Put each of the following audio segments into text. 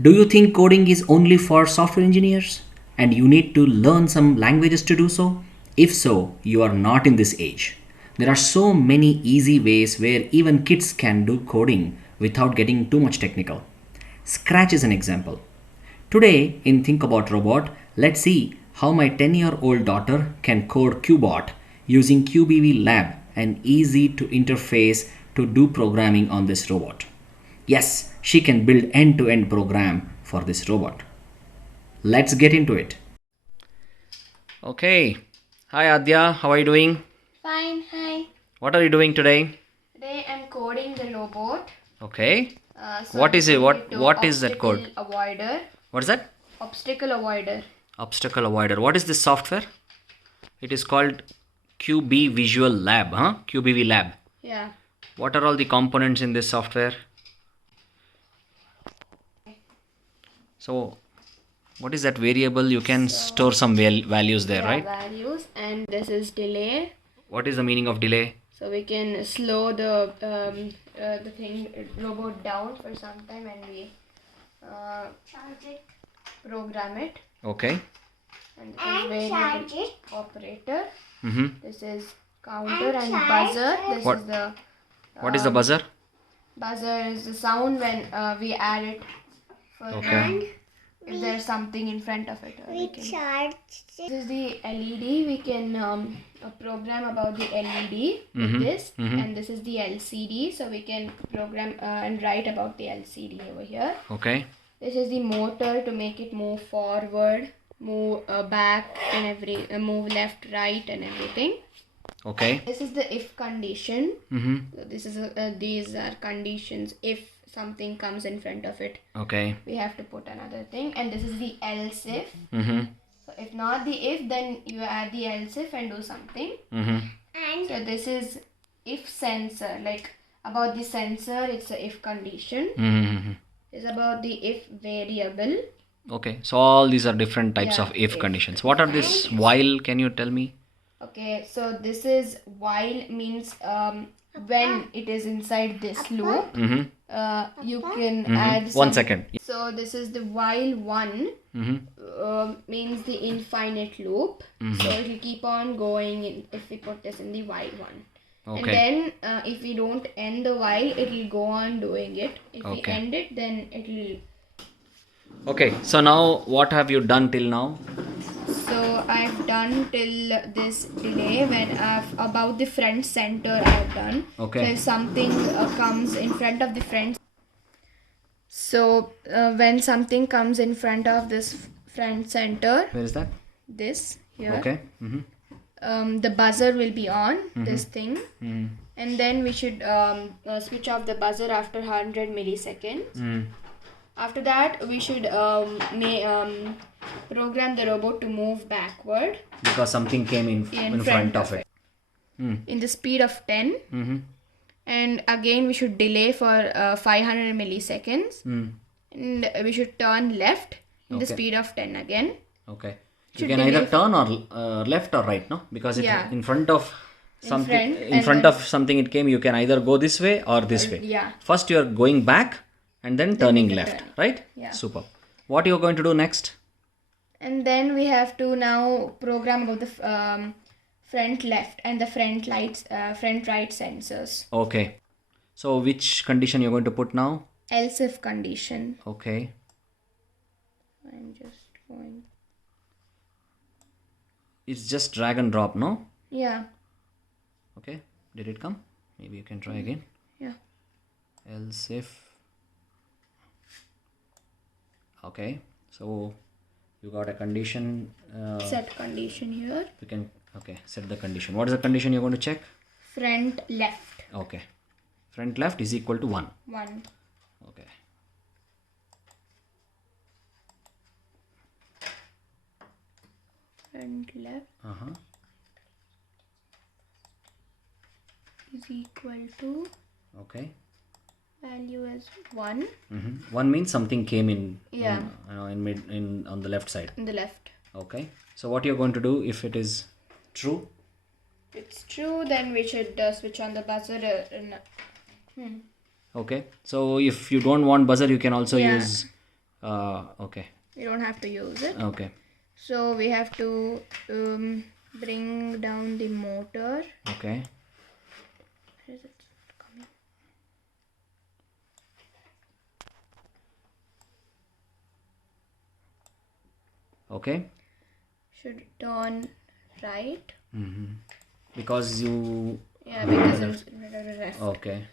Do you think coding is only for software engineers and you need to learn some languages to do so? If so, you are not in this age. There are so many easy ways where even kids can do coding without getting too much technical. Scratch is an example. Today, in Think About Robot, let's see how my 10-year-old daughter can code Qbot using QBV Lab, an easy to interface to do programming on this robot. Yes, she can build end-to-end program for this robot. Let's get into it. Okay. Hi Adya, how are you doing? Fine, hi. What are you doing today? Today I'm coding the robot. Okay. So What I'm is it? putting it to What is that code? obstacle avoider. What is that? Obstacle avoider. Obstacle avoider. What is this software? It is called QB Visual Lab, huh? QBV Lab. Yeah. What are all the components in this software? So, what is that variable? You can store some values there, Yeah, right? values, and this is delay. What is the meaning of delay? So we can slow the thing robot down for some time, and we charge it, program it, Okay. and this is variable operator. Mm-hmm. This is counter and buzzer. This What- is the What is the buzzer? buzzer is the sound when we add it. Okay. And if there's something in front of it, we can charge it. This is the LED. We can program about the LED with this, and this is the LCD. So we can program and write about the LCD over here. Okay. This is the motor to make it move forward, move back, and move left, right, and everything. Okay. This is the if condition. Mm-hmm. So this is these are conditions. If something comes in front of it, Okay. we have to put another thing, and this is the else if. Mm-hmm. So if not the if, then you add the else if and do something. Mm-hmm. And so this is if sensor, like about the sensor, it's a if condition. Mm-hmm. It's about the if variable. Okay. So all these are different types Yeah, of if if. conditions. What are this while? Can you tell me? Okay, so this is while means when it is inside this loop, Mm-hmm. you can add One some- second. So this is the while one. Mm-hmm. Means the infinite loop. So it will keep on going if we put this in the while one. And Okay. then if we don't end the while, it will go on doing it. If we Okay. end it, then it will. Okay. So now what have you done till now? So I've done till this delay when I've about the front center I've done. Okay. So if something comes in front of the front. So when something comes in front of this front center, Where is that? this here. Okay. Mm-hmm. The buzzer will be on this thing, Mm-hmm. and then we should switch off the buzzer after 100 milliseconds. Mm. After that, we should program the robot to move backward Because something came in front of it. in the speed of 10. Mm-hmm. And again, we should delay for 500 milliseconds, Mm. and we should turn left in the Okay. speed of 10 again. Okay. You Should can either delay turn or left or right, no? Because Yeah. in front of something, front, in and front then- of something it came, you can either go this way or this way. Yeah. First you are going back and then turning can left, turn. right? Yeah. Super. What you are going to do next? And then we have to now program about the front left and the front lights, front right sensors. Okay. So which condition you're going to put now? Else if condition. Okay. I'm just going. It's just drag and drop, no? Yeah. Okay. Did it come? Maybe you can try again. Yeah. Else if. Okay. So you got a condition. Set condition here. We can, okay, set the condition. What is the condition you're going to check? Front left. Okay. Front left is equal to 1. 1. Okay. Front left Uh-huh. is equal to Okay. value is 1 Mm-hmm. 1 means something came in. Yeah. In mid, in on the left side. in the left. Okay. So what you're going to do if it is true? If it's true, then we should switch on the buzzer. Okay. So if you don't want buzzer, you can also Yeah. use Okay. We don't have to use it. Okay. So we have to bring down the motor. Okay. Where is it coming? Okay. Should turn right. Because you... Yeah, because it's left. Okay.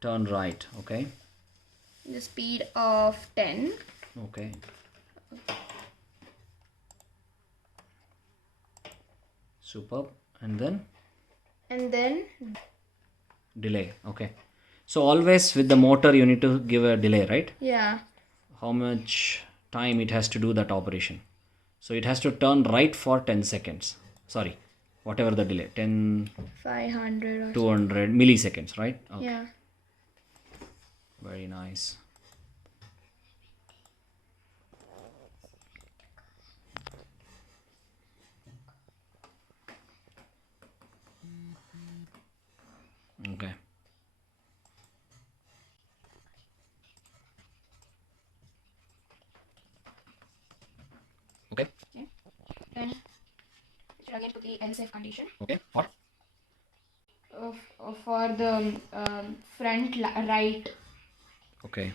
Turn right. Okay. The speed of 10. Okay. Superb. And then delay. Okay. So always with the motor you need to give a delay, right? yeah, How much time it has to do that operation. So it has to turn right for 10 seconds. Sorry, whatever the delay, 10, 500 or 200 milliseconds, right? Okay. yeah. Very nice. Okay. Okay. Okay. Then we should again put the else if condition Okay. What? for the front right. Okay.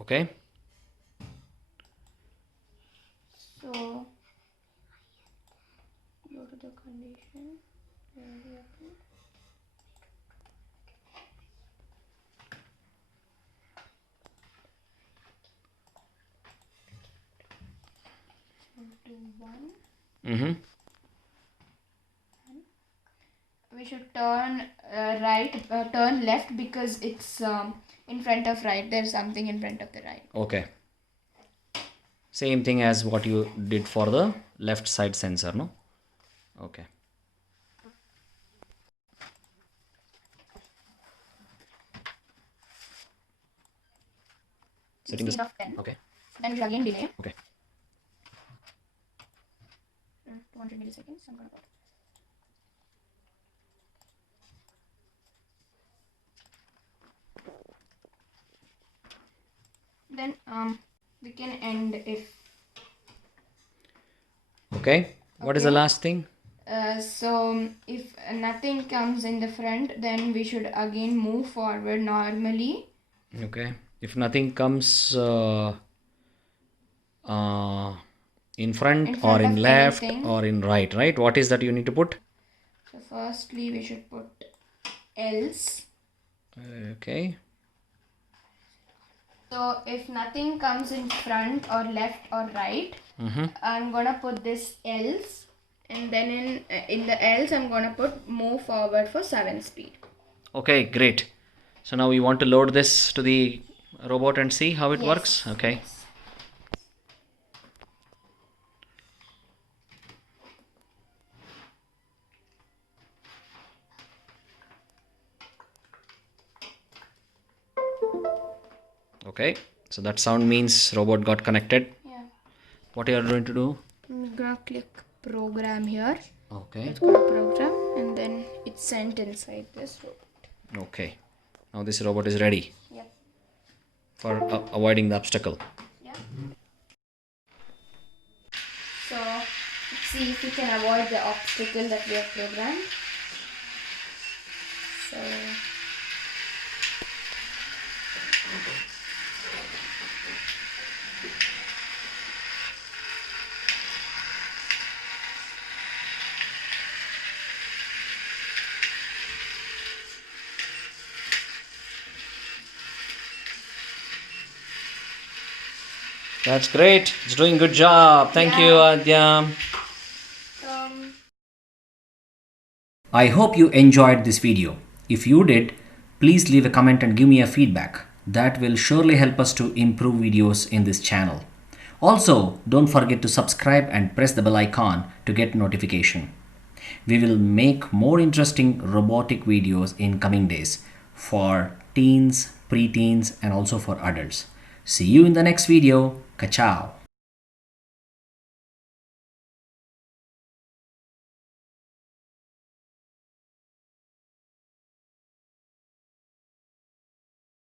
Okay. So go to the condition. There we have to- to 1. Mm-hmm. We should turn turn left because it's in front of right. There's something in front of the right. Okay. Same thing as what you did for the left side sensor, no? Okay. Setting Speed this. of 10. Okay. Then we should again delay. Okay. 200 milliseconds. I'm gonna put. Then we can end if. Okay. What is the Okay. last thing? So if nothing comes in the front, then we should again move forward normally. Okay. If nothing comes in front In or front in of left anything. or in right, right? What is that you need to put? So firstly we should put else. Okay. So if nothing comes in front or left or right, I'm gonna put this else, and then in the else I'm gonna put move forward for 7 speed. Okay, great. So now we want to load this to the robot and see how it Yes. works. Okay. Yes. Okay. So that sound means robot got connected. Yeah. What you are going to do? I'm gonna click program here. Okay. It's called program, and then it's sent inside this robot. Okay. Now this robot is ready Yep. for avoiding the obstacle. Yeah. So let's see if we can avoid the obstacle that we have programmed. So That's great. It's doing good job. Thank you, Adya. I hope you enjoyed this video. If you did, please leave a comment and give me a feedback. That will surely help us to improve videos in this channel. Also, don't forget to subscribe and press the bell icon to get notification. We will make more interesting robotic videos in coming days for teens, preteens, and also for adults. See you in the next video. Ka-chow.